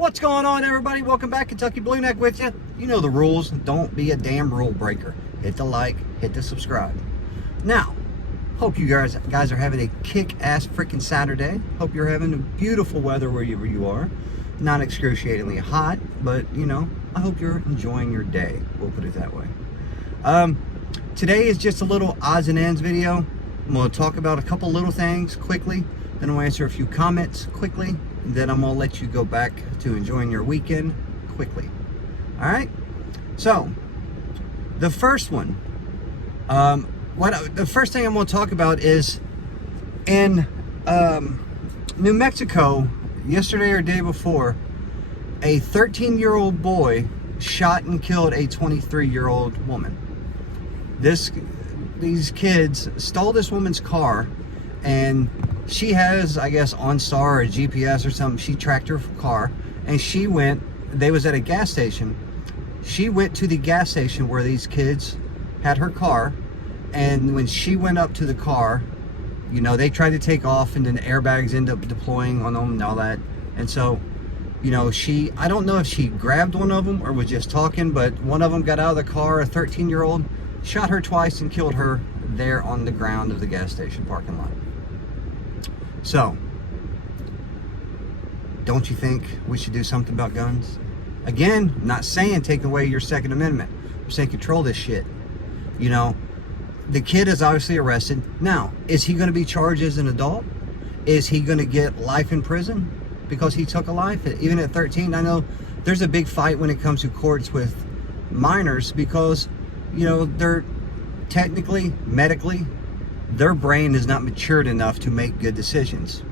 What's going on, everybody? Welcome back. Kentucky Blueneck with you. You know the rules. Don't be a damn rule breaker. Hit the like, hit the subscribe. Now, hope you guys are having a kick-ass freaking Saturday. Hope you're having beautiful weather wherever you are. Not excruciatingly hot, but, you know, I hope you're enjoying your day. We'll put it that way. Today is just a little odds and ends video. I'm going to talk about a couple little things quickly. Then I'll answer a few comments quickly. And then I'm going to let you go back to enjoying your weekend quickly. Alright? So, the first one. The first thing I'm going to talk about is in New Mexico, yesterday or day before, a 13-year-old boy shot and killed a 23-year-old woman. These kids stole this woman's car, and she has, I guess, OnStar or GPS or something. She tracked her car, and they was at a gas station. She went to the gas station where these kids had her car, and when she went up to the car, you know, they tried to take off, and then the airbags end up deploying on them and all that. And so, you know, I don't know if she grabbed one of them or was just talking, but one of them got out of the car, a 13-year-old, shot her twice and killed her there on the ground of the gas station parking lot. So, don't you think we should do something about guns? Again, I'm not saying take away your Second Amendment. I'm saying control this shit. You know, the kid is obviously arrested. Now, is he going to be charged as an adult? Is he going to get life in prison because he took a life? Even at 13, I know there's a big fight when it comes to courts with minors because, you know, they're technically, medically, their brain is not matured enough to make good decisions.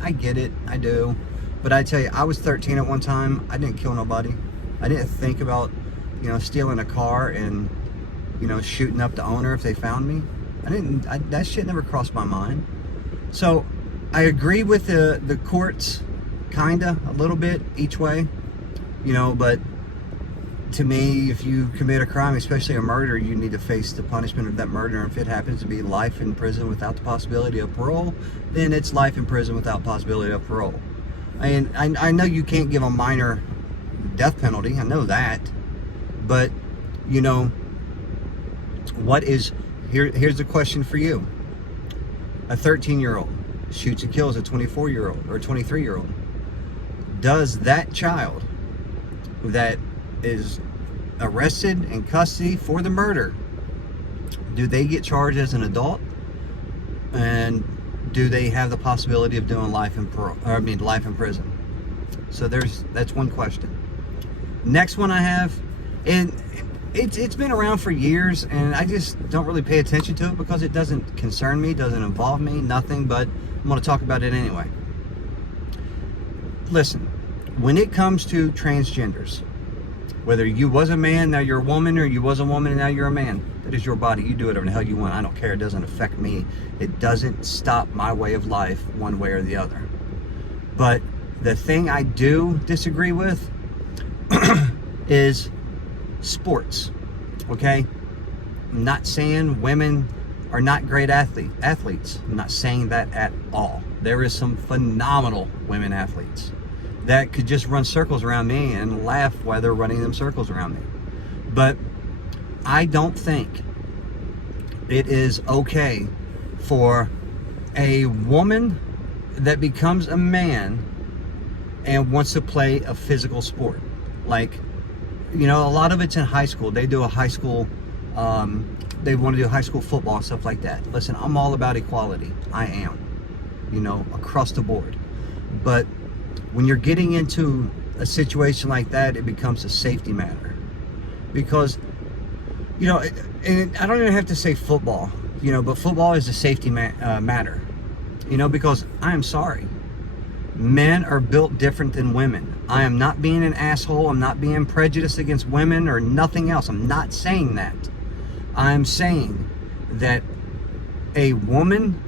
I get it, I do. But I tell you, I was 13 at one time. I didn't kill nobody. I didn't think about, you know, stealing a car and, you know, shooting up the owner if they found me. That shit never crossed my mind. So I agree with the courts, kinda, a little bit, each way. You know, but to me, if you commit a crime, especially a murder, you need to face the punishment of that murder. And if it happens to be life in prison without the possibility of parole, then it's life in prison without possibility of parole. And I know you can't give a minor death penalty, I know that, but, you know, here's the question for you. A 13-year-old shoots and kills a 24-year-old or a 23-year-old. Does that child that is arrested in custody for the murder, do they get charged as an adult? And do they have the possibility of doing life in prison? So that's one question. Next one I have, and it's been around for years, and I just don't really pay attention to it because it doesn't concern me, doesn't involve me, nothing, but I'm going to talk about it anyway. Listen, when it comes to transgenders, whether you was a man, now you're a woman, or you was a woman and now you're a man, that is your body. You do whatever the hell you want. I don't care. It doesn't affect me. It doesn't stop my way of life one way or the other. But the thing I do disagree with is sports. Okay? I'm not saying women are not great athletes. I'm not saying that at all. There is some phenomenal women athletes that could just run circles around me and laugh while they're running them circles around me. But I don't think it is okay for a woman that becomes a man and wants to play a physical sport. Like, you know, a lot of it's in high school. They do a high school, they want to do high school football and stuff like that. Listen, I'm all about equality. I am, you know, across the board. But when you're getting into a situation like that, it becomes a safety matter. Because, you know, and I don't even have to say football, you know, but football is a safety matter. You know, because I am sorry. Men are built different than women. I am not being an asshole. I'm not being prejudiced against women or nothing else. I'm not saying that. I'm saying that a woman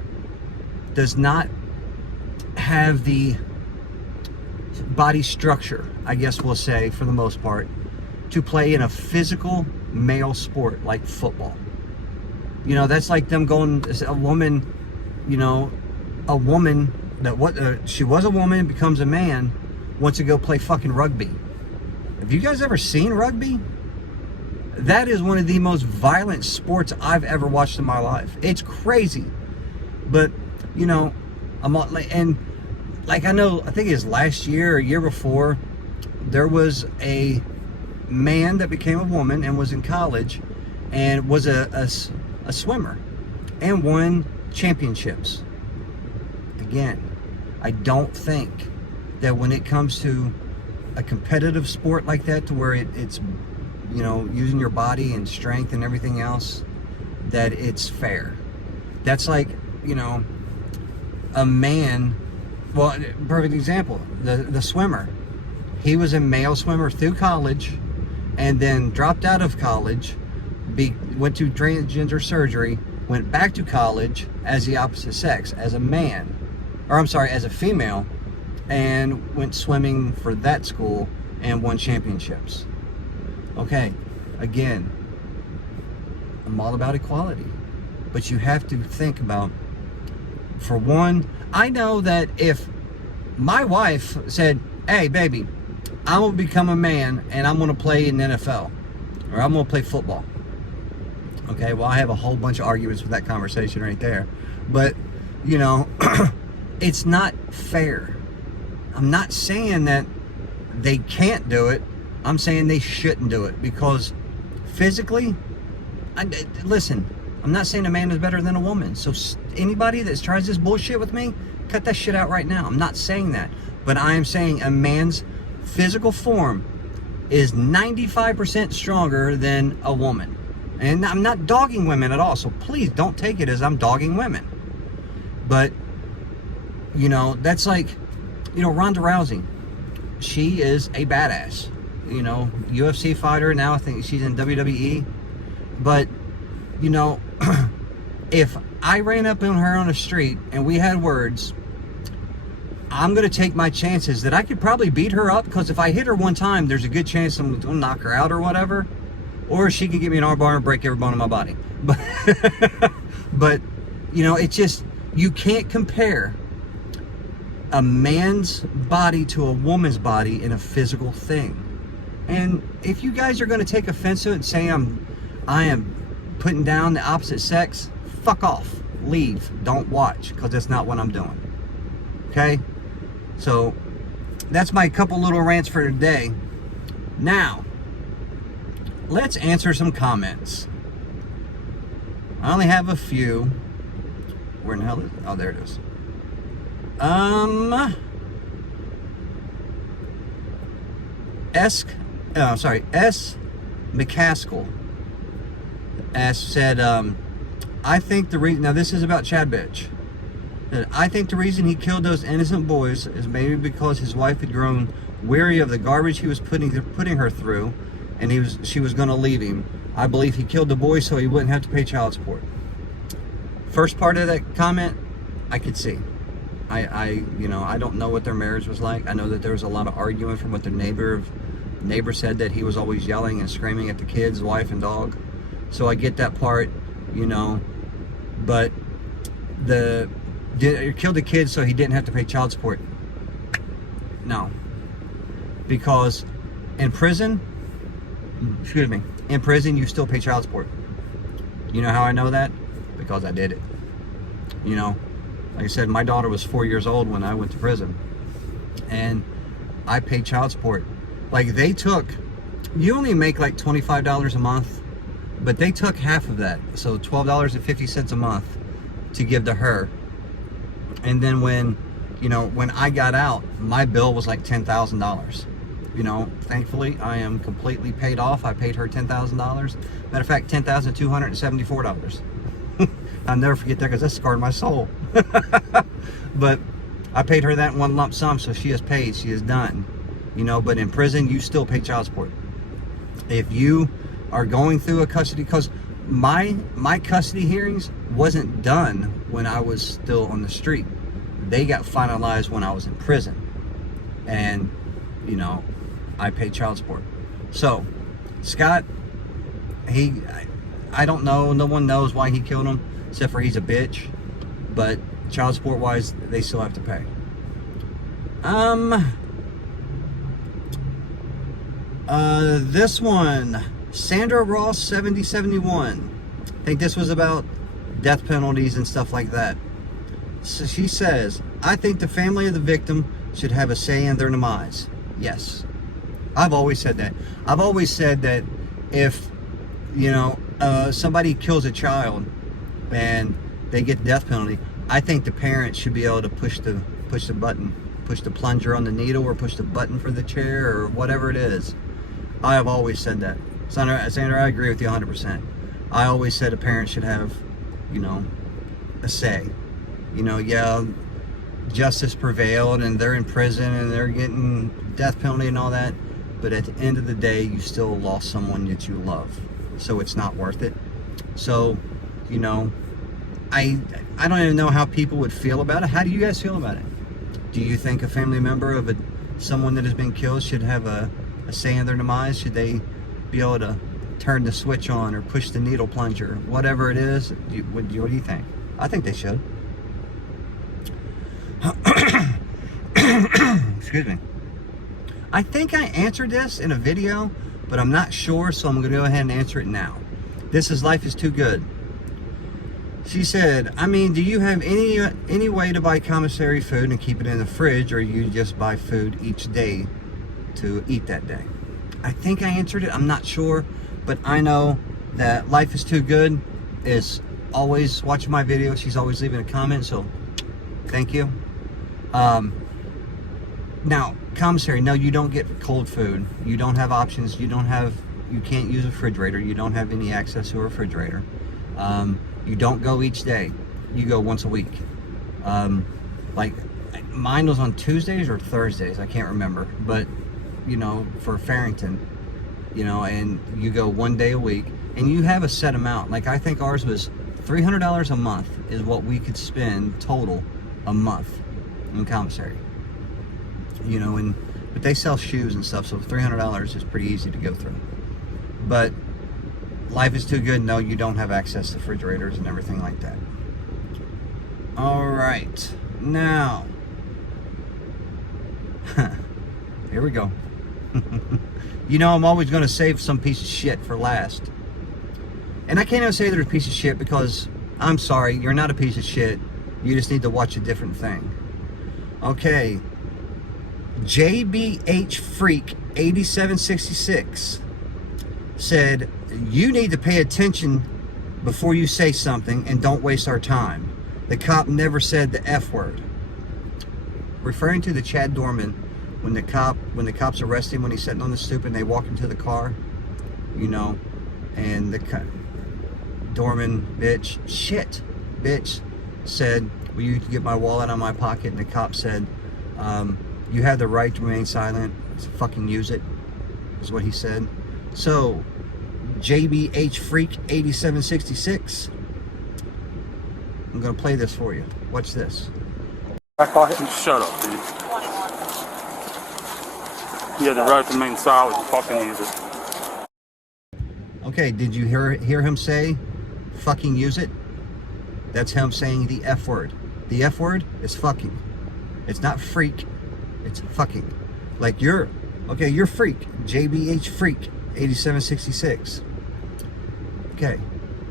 does not have the body structure, I guess we'll say, for the most part, to play in a physical male sport like football. You know, that's like them going, a woman, you know, a woman that she was a woman, becomes a man, wants to go play fucking rugby. Have you guys ever seen rugby? That is one of the most violent sports I've ever watched in my life. It's crazy. But, you know, I know, I think it was last year or year before, there was a man that became a woman and was in college and was a swimmer and won championships. Again, I don't think that when it comes to a competitive sport like that, to where it's, you know, using your body and strength and everything else, that it's fair. That's like, you know, a man, well, perfect example, the swimmer. He was a male swimmer through college and then dropped out of college, went to transgender surgery, went back to college as the opposite sex, as a man, or I'm sorry, as a female, and went swimming for that school and won championships. Okay, again, I'm all about equality, but you have to think about, for one, I know that if my wife said, hey baby, I'm gonna become a man and I'm gonna play in the NFL, or I'm gonna play football. Okay, well, I have a whole bunch of arguments with that conversation right there. But, you know, it's not fair. I'm not saying that they can't do it. I'm saying they shouldn't do it, because physically, listen, I'm not saying a man is better than a woman. So anybody that tries this bullshit with me, cut that shit out right now. I'm not saying that. But I am saying a man's physical form is 95% stronger than a woman. And I'm not dogging women at all, so please don't take it as I'm dogging women. But, you know, that's like, you know, Ronda Rousey. She is a badass. You know, UFC fighter. Now I think she's in WWE. But, you know, if I ran up on her on the street and we had words, I'm going to take my chances that I could probably beat her up, because if I hit her one time, there's a good chance I'm going to knock her out or whatever. Or she could give me an arm bar and break every bone in my body. But you know, it's just, you can't compare a man's body to a woman's body in a physical thing. And if you guys are going to take offense to it and say I am putting down the opposite sex, fuck off. Leave. Don't watch, because that's not what I'm doing. Okay? So, that's my couple little rants for today. Now, let's answer some comments. I only have a few. Where in the hell is it? Oh, there it is. S. McCaskill said, I think the reason, now this is about Chad Bitch. I think the reason he killed those innocent boys is maybe because his wife had grown weary of the garbage he was putting her through, and she was going to leave him. I believe he killed the boys so he wouldn't have to pay child support. First part of that comment, I could see. I don't know what their marriage was like. I know that there was a lot of arguing from what their neighbor said, that he was always yelling and screaming at the kids, wife and dog. So I get that part, you know. But killed the kids so he didn't have to pay child support. No. Because in prison you still pay child support. You know how I know that? Because I did it. You know, like I said, my daughter was 4 years old when I went to prison, and I paid child support. Like, they took, you only make like $25 a month, but they took half of that, so $12.50 a month to give to her. And then when I got out, my bill was like $10,000. You know, thankfully, I am completely paid off. I paid her $10,000. Matter of fact, $10,274. I'll never forget that, because that scarred my soul. But I paid her that in one lump sum, so she is paid. She is done. You know, but in prison, you still pay child support. If you are going through a custody, because my custody hearings wasn't done when I was still on the street. They got finalized when I was in prison. And, you know, I paid child support. So, Scott, I don't know, no one knows why he killed him, except for he's a bitch. But child support wise, they still have to pay. This one, Sandra Ross 7071. I think this was about death penalties and stuff like that. So she says, I think the family of the victim should have a say in their demise. Yes. I've always said that. I've always said that if, somebody kills a child and they get the death penalty, I think the parents should be able to push the button, push the plunger on the needle, or push the button for the chair, or whatever it is. I have always said that. Sandra, I agree with you 100%. I always said a parent should have, a say. Justice prevailed and they're in prison and they're getting death penalty and all that, but at the end of the day, you still lost someone that you love, so it's not worth it. So, I don't even know how people would feel about it. How do you guys feel about it? Do you think a family member of someone that has been killed should have a say in their demise? Should they be able to turn the switch on or push the needle plunger, whatever it is? What do you think? I think they should. Excuse me. I think I answered this in a video, but I'm not sure, so I'm going to go ahead and answer it now. This is Life is Too Good. She said, do you have any way to buy commissary food and keep it in the fridge, or you just buy food each day to eat that day? I think I answered it. I'm not sure, but I know that Life is Too Good is always watching my videos. She's always leaving a comment, so thank you. Now, commissary, no, you don't get cold food. You don't have options. You can't use a refrigerator. You don't have any access to a refrigerator. You don't go each day. You go once a week. Like mine was on Tuesdays or Thursdays. I can't remember. But, for Farrington, and you go one day a week and you have a set amount. Like I think ours was $300 a month is what we could spend total a month in commissary. But they sell shoes and stuff, so $300 is pretty easy to go through. But Life is Too Good, no, you don't have access to refrigerators and everything like that. All right, now, here we go. I'm always going to save some piece of shit for last. And I can't even say they're a piece of shit because, I'm sorry, you're not a piece of shit. You just need to watch a different thing. Okay. JBH Freak 8766 said, you need to pay attention before you say something and don't waste our time. The cop never said the F word. Referring to the Chad Dorman, when the cops arrest him when he's sitting on the stoop and they walk him to the car, and the Dorman bitch said, will you get my wallet out of my pocket? And the cop said, you have the right to remain silent. Fucking use it, is what he said. So, JBH Freak 8766, I'm gonna play this for you. Watch this. Shut up, dude. You have the right to remain silent. Fucking use it. Okay, did you hear him say, fucking use it? That's him saying the F word. The F word is fucking. It's not freak, it's fucking. Like you're freak. JBH Freak 8766. Okay,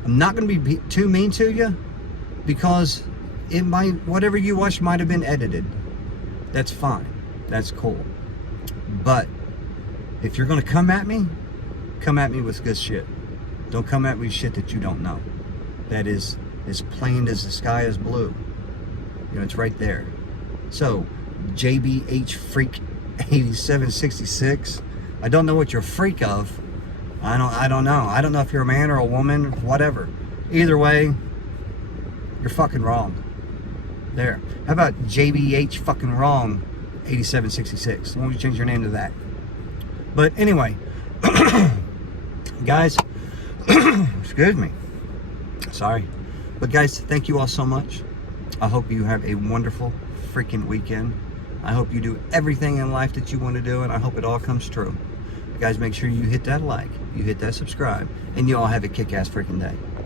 I'm not going to be too mean to you because whatever you watch might have been edited. That's fine. That's cool. But if you're going to come at me with good shit. Don't come at me with shit that you don't know. That is as plain as the sky is blue. It's right there. So, JBH Freak 8766. I don't know what you're a freak of. I don't know. I don't know if you're a man or a woman, whatever. Either way, you're fucking wrong. There. How about JBH fucking wrong 8766? Why don't you change your name to that? But anyway, guys, excuse me. Sorry. But guys, thank you all so much. I hope you have a wonderful freaking weekend. I hope you do everything in life that you want to do, and I hope it all comes true. You guys, make sure you hit that like, you hit that subscribe, and you all have a kick-ass freaking day.